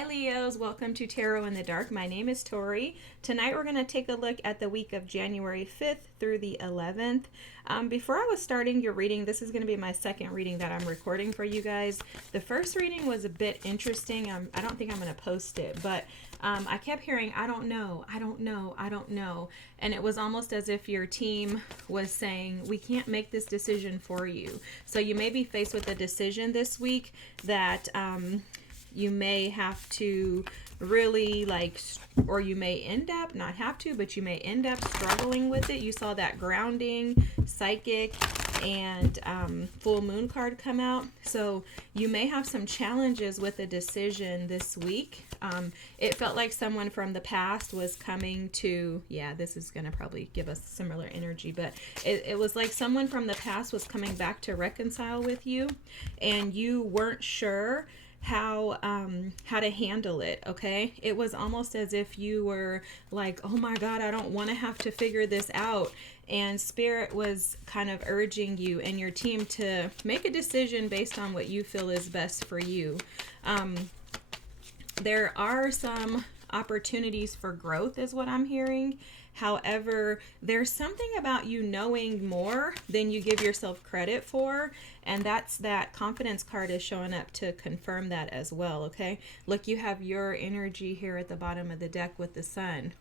Hi Leos, welcome to Tarot in the Dark. My name is Tori. Tonight we're going to take a look at the week of January 5th through the 11th. Before I was starting your reading, this is going to be my second reading that I'm recording for you guys. The first reading was a bit interesting. I don't think I'm going to post it, but I kept hearing, I don't know, I don't know, I don't know. And it was almost as if your team was saying, we can't make this decision for you. So you may be faced with a decision this week that you may have to really or you may end up not have to, but you may end up struggling with it. You saw that grounding, psychic, and full moon card come out. So you may have some challenges with a decision this week. It felt like someone from the past was coming to, this is going to probably give us similar energy, but it was like someone from the past was coming back to reconcile with you, and you weren't sure how to handle it. Okay, it was almost as if you were like, oh my god, I don't want to have to figure this out, and Spirit was kind of urging you and your team to make a decision based on what you feel is best for you. There are some opportunities for growth is what I'm hearing. However, there's something about you knowing more than you give yourself credit for, and that's that confidence card is showing up to confirm that as well. Okay, look, you have your energy here at the bottom of the deck with the sun.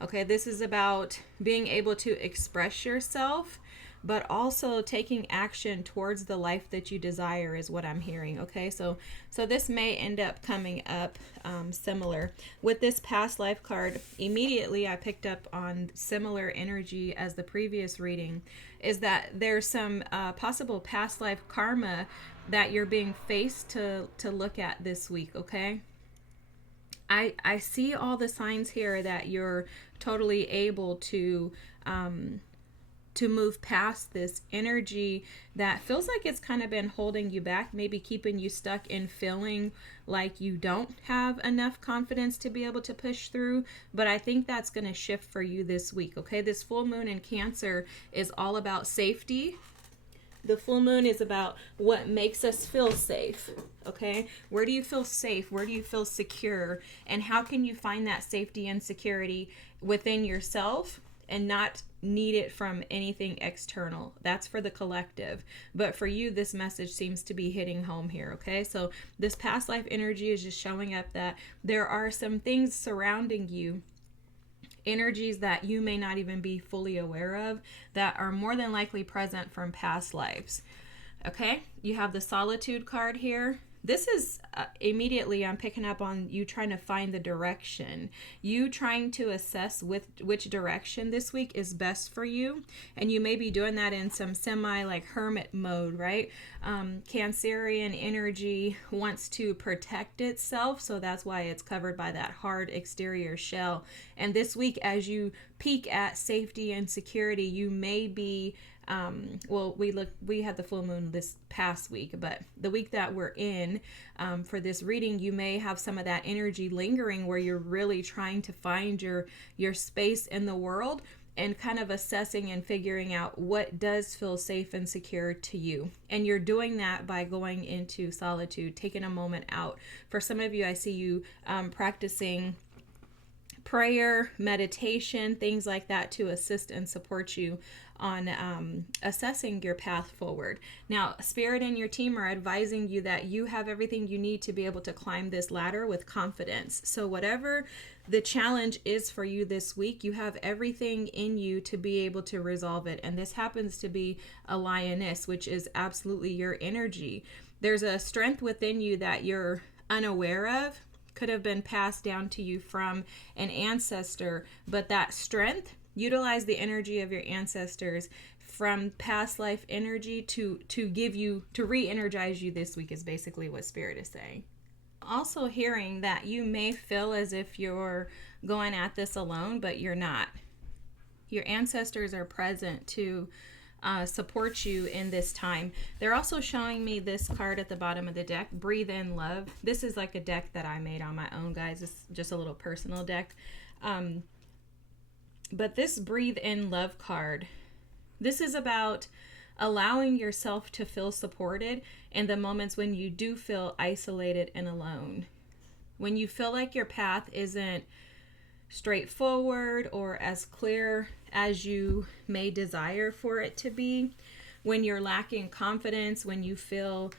Okay, this is about being able to express yourself, but also taking action towards the life that you desire is what I'm hearing. Okay, so this may end up coming up similar. With this past life card, immediately I picked up on similar energy as the previous reading, is that there's some possible past life karma that you're being faced to look at this week. Okay, I see all the signs here that you're totally able to move past this energy that feels like it's kind of been holding you back, maybe keeping you stuck in feeling like you don't have enough confidence to be able to push through. But I think that's going to shift for you this week. Okay, this full moon in Cancer is all about safety. The full moon is about what makes us feel safe. Okay, where do you feel safe? Where do you feel secure? And how can you find that safety and security within yourself and not need it from anything external? That's for the collective. But for you, this message seems to be hitting home here. Okay, so this past life energy is just showing up that there are some things surrounding you, energies that you may not even be fully aware of, that are more than likely present from past lives. Okay, you have the solitude card here. This is immediately I'm picking up on you trying to find the direction. You trying to assess which direction this week is best for you. And you may be doing that in some semi hermit mode, right? Cancerian energy wants to protect itself. So that's why it's covered by that hard exterior shell. And this week, as you peek at safety and security, you may be we had the full moon this past week, but the week that we're in for this reading, you may have some of that energy lingering where you're really trying to find your space in the world and kind of assessing and figuring out what does feel safe and secure to you. And you're doing that by going into solitude, taking a moment out. For some of you, I see you practicing prayer, meditation, things like that to assist and support you on assessing your path forward. Now, Spirit and your team are advising you that you have everything you need to be able to climb this ladder with confidence. So whatever the challenge is for you this week, you have everything in you to be able to resolve it. And this happens to be a lioness, which is absolutely your energy. There's a strength within you that you're unaware of, could have been passed down to you from an ancestor, but that strength, utilize the energy of your ancestors from past life energy to re-energize you this week is basically what Spirit is saying. Also hearing that you may feel as if you're going at this alone, but you're not. Your ancestors are present to support you in this time. They're also showing me this card at the bottom of the deck, Breathe in Love. This is like a deck that I made on my own, guys. It's just a little personal deck. But this Breathe in Love card, this is about allowing yourself to feel supported in the moments when you do feel isolated and alone. When you feel like your path isn't straightforward or as clear as you may desire for it to be, when you're lacking confidence, when you feel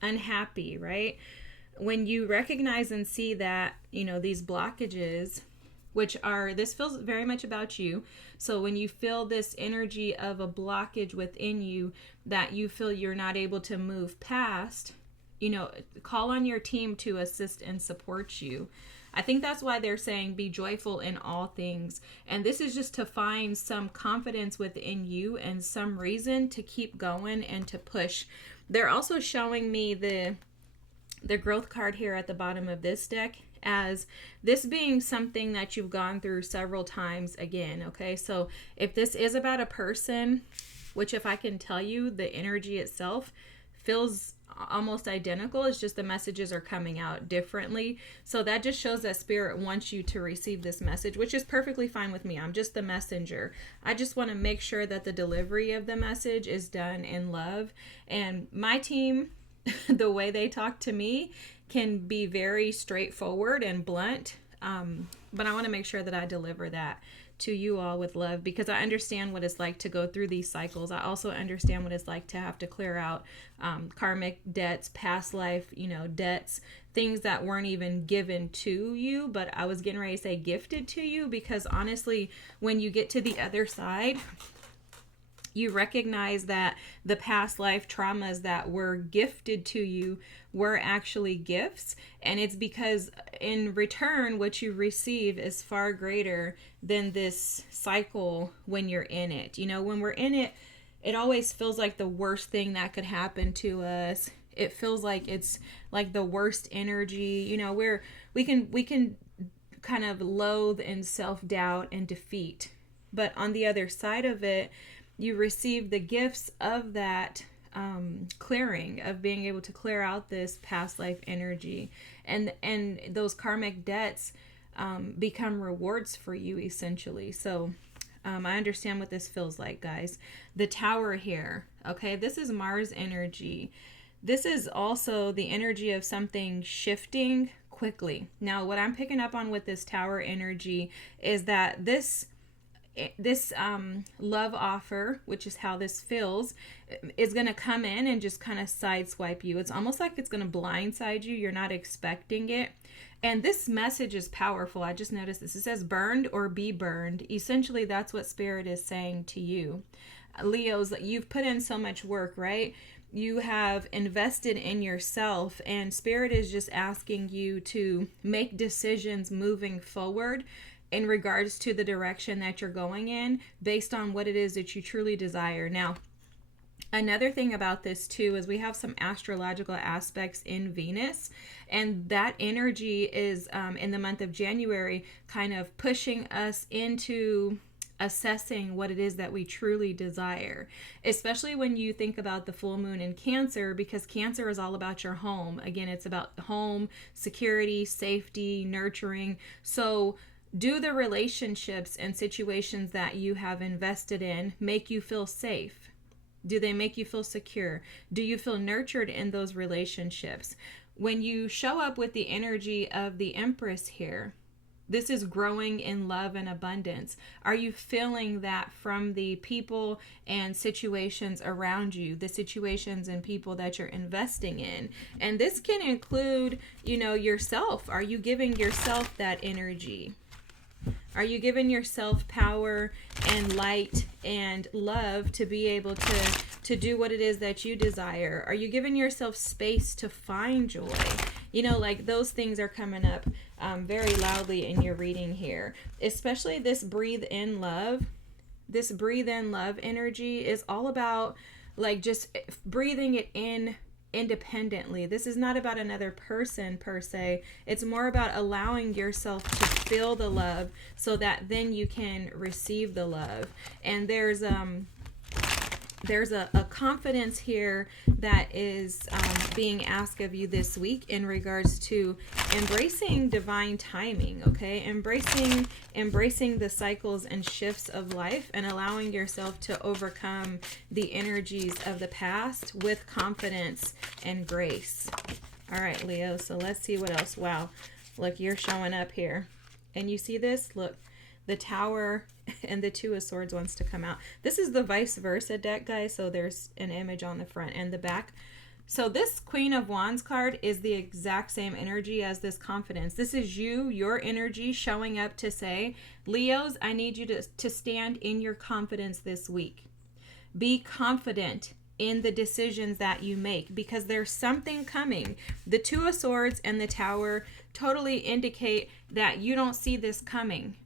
unhappy, right? When you recognize and see that, these blockages, which are, this feels very much about you. So when you feel this energy of a blockage within you that you feel you're not able to move past, call on your team to assist and support you. I think that's why they're saying be joyful in all things. And this is just to find some confidence within you and some reason to keep going and to push. They're also showing me the growth card here at the bottom of this deck as this being something that you've gone through several times again, okay? So if this is about a person, which if I can tell you, the energy itself feels almost identical, it's just the messages are coming out differently. So that just shows that spirit wants you to receive this message, which is perfectly fine with me. I'm just the messenger. I just want to make sure that the delivery of the message is done in love. And my team, the way they talk to me can be very straightforward and blunt, but I want to make sure that I deliver that to you all with love, because I understand what it's like to go through these cycles. I also understand what it's like to have to clear out karmic debts, past life, debts, things that weren't even given to you, but I was getting ready to say gifted to you, because honestly, when you get to the other side, you recognize that the past life traumas that were gifted to you were actually gifts. And it's because in return, what you receive is far greater than this cycle when you're in it. When we're in it, it always feels like the worst thing that could happen to us. It feels like it's like the worst energy, where we can kind of loathe and self-doubt and defeat. But on the other side of it, you receive the gifts of that clearing, of being able to clear out this past life energy, and those karmic debts become rewards for you, essentially. So I understand what this feels like, guys. The Tower here, okay, this is Mars energy. This is also the energy of something shifting quickly. Now, what I'm picking up on with this Tower energy is that this love offer, which is how this feels, is going to come in and just kind of sideswipe you. It's almost like it's going to blindside you. You're not expecting it. And this message is powerful. I just noticed this. It says burned or be burned. Essentially, that's what Spirit is saying to you. Leos, you've put in so much work, right? You have invested in yourself, and Spirit is just asking you to make decisions moving forward in regards to the direction that you're going in based on what it is that you truly desire. Now, another thing about this too is we have some astrological aspects in Venus, and that energy is in the month of January kind of pushing us into assessing what it is that we truly desire, especially when you think about the full moon in Cancer, because Cancer is all about your home. Again, it's about home, security, safety, nurturing. So do the relationships and situations that you have invested in make you feel safe? Do they make you feel secure? Do you feel nurtured in those relationships? When you show up with the energy of the Empress here, this is growing in love and abundance. Are you feeling that from the people and situations around you, the situations and people that you're investing in? And this can include, yourself. Are you giving yourself that energy? Are you giving yourself power and light and love to be able to do what it is that you desire? Are you giving yourself space to find joy? Like those things are coming up very loudly in your reading here. Especially this breathe in love. This breathe in love energy is all about like just breathing it in independently. This is not about another person per se. It's more about allowing yourself to feel the love so that then you can receive the love. And there's a confidence here that is being asked of you this week in regards to embracing divine timing, okay? Embracing the cycles and shifts of life and allowing yourself to overcome the energies of the past with confidence and grace. All right, Leo. So let's see what else. Wow. Look, you're showing up here. And you see this? Look, the Tower and the Two of Swords wants to come out. This is the vice versa deck, guys. So there's an image on the front and the back. So this Queen of Wands card is the exact same energy as this confidence. This is you, your energy showing up to say, Leos, I need you to stand in your confidence this week. Be confident in the decisions that you make because there's something coming. The Two of Swords and the Tower totally indicate that you don't see this coming.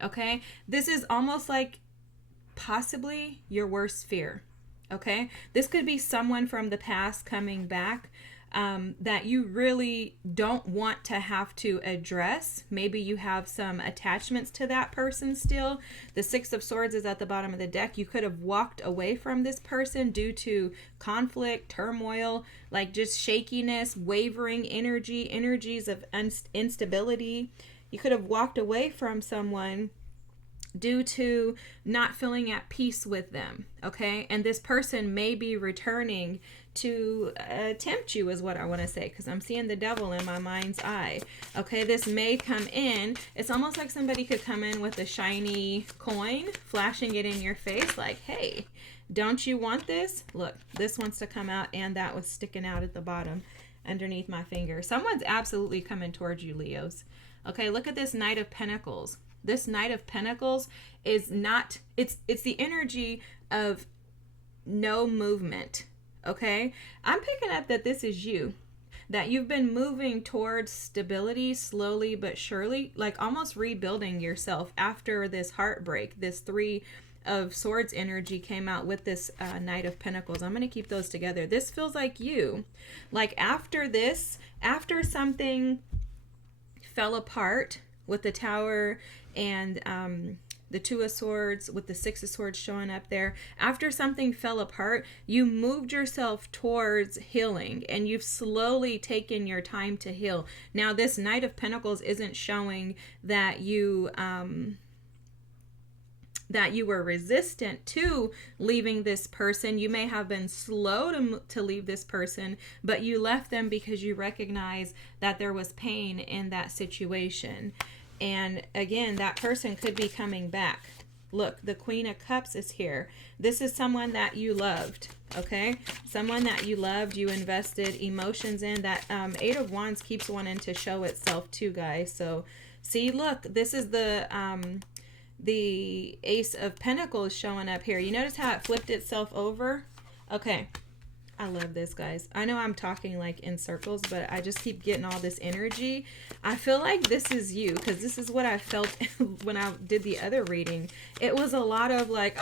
Okay? This is almost like possibly your worst fear. Okay? This could be someone from the past coming back that you really don't want to have to address. Maybe you have some attachments to that person still. The Six of Swords is at the bottom of the deck. You could have walked away from this person due to conflict, turmoil, like just shakiness, wavering energy, energies of instability. You could have walked away from someone due to not feeling at peace with them, okay? And this person may be returning to tempt you is what I want to say, because I'm seeing the devil in my mind's eye, okay? This may come in. It's almost like somebody could come in with a shiny coin, flashing it in your face like, hey, don't you want this? Look, this wants to come out, and that was sticking out at the bottom underneath my finger. Someone's absolutely coming towards you, Leos. Okay, look at this Knight of Pentacles. This Knight of Pentacles is not, it's the energy of no movement, okay? I'm picking up that this is you, that you've been moving towards stability slowly but surely, like almost rebuilding yourself after this heartbreak. This Three of Swords energy came out with this Knight of Pentacles. I'm going to keep those together. This feels like you. Like after this, after something fell apart with the Tower and the Two of Swords with the Six of Swords showing up there. After something fell apart, you moved yourself towards healing and you've slowly taken your time to heal. Now, this Knight of Pentacles isn't showing that you were resistant to leaving this person. You may have been slow to leave this person, but you left them because you recognize that there was pain in that situation. And again, that person could be coming back. Look, the Queen of Cups is here. This is someone that you loved, okay? Someone that you loved, you invested emotions in. That Eight of Wands keeps wanting to show itself too, guys. So, see, look, this is the Ace of Pentacles showing up here. You notice how it flipped itself over? Okay. I love this, guys. I know I'm talking like in circles, but I just keep getting all this energy. I feel like this is you, because this is what I felt when I did the other reading. It was a lot of like,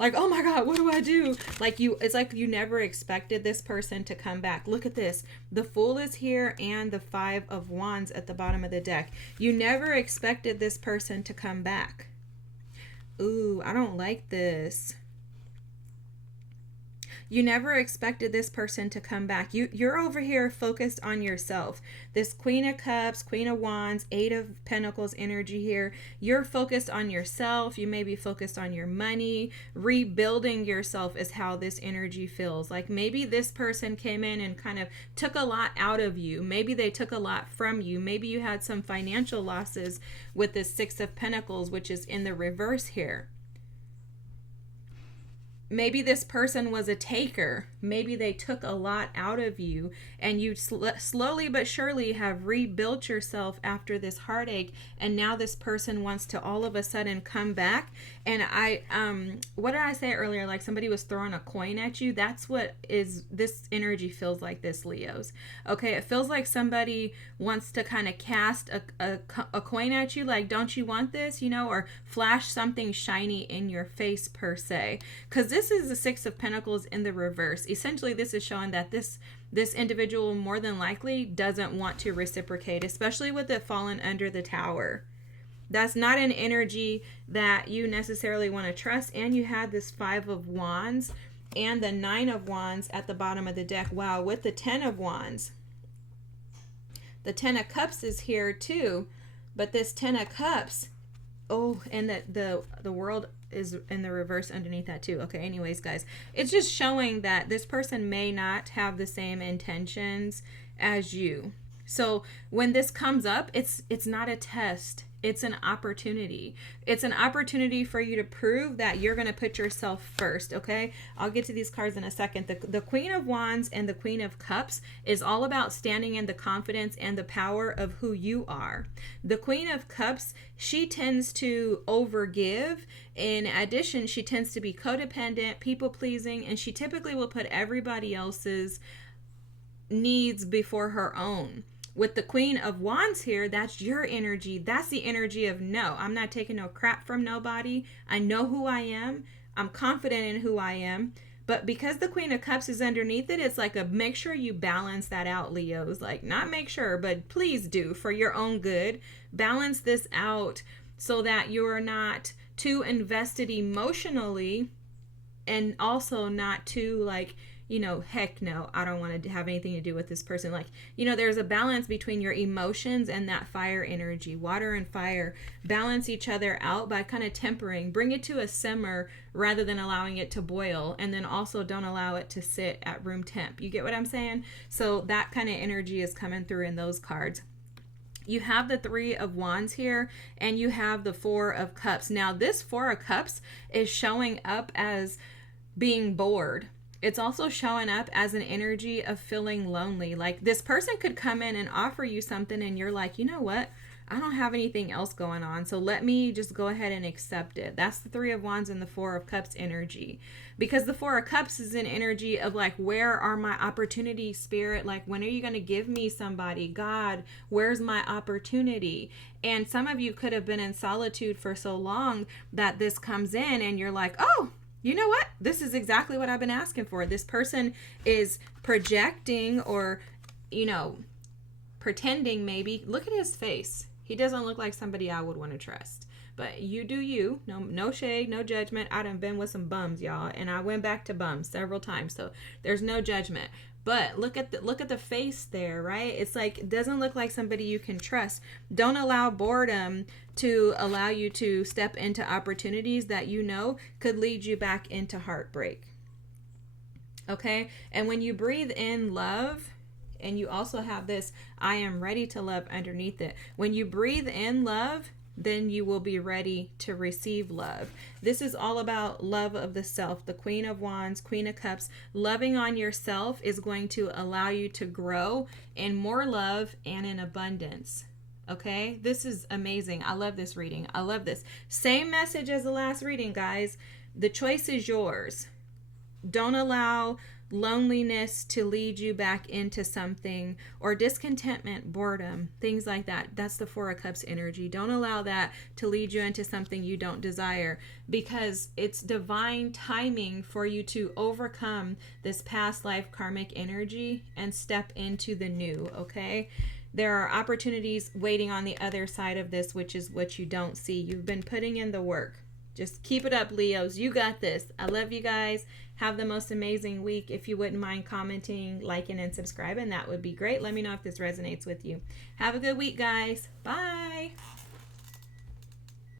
oh my God, what do I do? Like it's like you never expected this person to come back. Look at this. The Fool is here and the Five of Wands at the bottom of the deck. You never expected this person to come back. Ooh, I don't like this. You never expected this person to come back. You're over here focused on yourself. This Queen of Cups, Queen of Wands, Eight of Pentacles energy here. You're focused on yourself. You may be focused on your money. Rebuilding yourself is how this energy feels. Like maybe this person came in and kind of took a lot out of you. Maybe they took a lot from you. Maybe you had some financial losses with this Six of Pentacles, which is in the reverse here. Maybe this person was a taker. Maybe they took a lot out of you, and you slowly but surely have rebuilt yourself after this heartache, and now this person wants to all of a sudden come back. And what did I say earlier? Like somebody was throwing a coin at you. That's what this energy feels like, this, Leos. Okay, it feels like somebody wants to kind of cast a coin at you, like, don't you want this, or flash something shiny in your face per se. Because this is the Six of Pentacles in the reverse. Essentially, this is showing that this individual more than likely doesn't want to reciprocate, especially with it fallen under the Tower. That's not an energy that you necessarily want to trust. And you had this Five of Wands and the Nine of Wands at the bottom of the deck. Wow, with the Ten of Wands. The Ten of Cups is here too. But this Ten of Cups, and the World is in the reverse underneath that too. Okay, anyways, guys, it's just showing that this person may not have the same intentions as you. So when this comes up, it's not a test. It's an opportunity. It's an opportunity for you to prove that you're going to put yourself first, okay? I'll get to these cards in a second. The Queen of Wands and the Queen of Cups is all about standing in the confidence and the power of who you are. The Queen of Cups, she tends to overgive. In addition, she tends to be codependent, people-pleasing, and she typically will put everybody else's needs before her own. With the Queen of Wands here, that's your energy. That's the energy of no, I'm not taking no crap from nobody. I know who I am. I'm confident in who I am. But because the Queen of Cups is underneath it, it's like a make sure you balance that out, Leos. Like, not make sure, but please do for your own good. Balance this out so that you're not too invested emotionally and also not too like, heck no, I don't want to have anything to do with this person. Like, there's a balance between your emotions and that fire energy. Water and fire balance each other out by kind of tempering. Bring it to a simmer rather than allowing it to boil. And then also don't allow it to sit at room temp. You get what I'm saying? So that kind of energy is coming through in those cards. You have the Three of Wands here, and you have the Four of Cups. Now, this Four of Cups is showing up as being bored. It's also showing up as an energy of feeling lonely. Like, this person could come in and offer you something and you're like, you know what? I don't have anything else going on, so let me just go ahead and accept it. That's the Three of Wands and the Four of Cups energy. Because the Four of Cups is an energy of like, where are my opportunities, Spirit? Like, when are you going to give me somebody? God, where's my opportunity? And some of you could have been in solitude for so long that this comes in and you're like, oh, you know what? This is exactly what I've been asking for. This person is projecting or, pretending maybe. Look at his face. He doesn't look like somebody I would want to trust. But you do you. No shade, no judgment. I done been with some bums, y'all. And I went back to bums several times. So there's no judgment. But look at the face there, right? It's like, it doesn't look like somebody you can trust. Don't allow boredom to allow you to step into opportunities that could lead you back into heartbreak. Okay? And when you breathe in love, and you also have this I am ready to love underneath it. When you breathe in love, then you will be ready to receive love. This is all about love of the self. The Queen of Wands, Queen of Cups. Loving on yourself is going to allow you to grow in more love and in abundance. Okay? This is amazing. I love this reading. I love this. Same message as the last reading, guys. The choice is yours. Don't allow loneliness to lead you back into something, or discontentment, boredom, things like that. That's the Four of Cups energy. Don't allow that to lead you into something you don't desire, because it's divine timing for you to overcome this past life karmic energy and step into the new, okay? There are opportunities waiting on the other side of this, which is what you don't see. You've been putting in the work. Just keep it up, Leos. You got this. I love you guys. Have the most amazing week. If you wouldn't mind commenting, liking, and subscribing, that would be great. Let me know if this resonates with you. Have a good week, guys. Bye.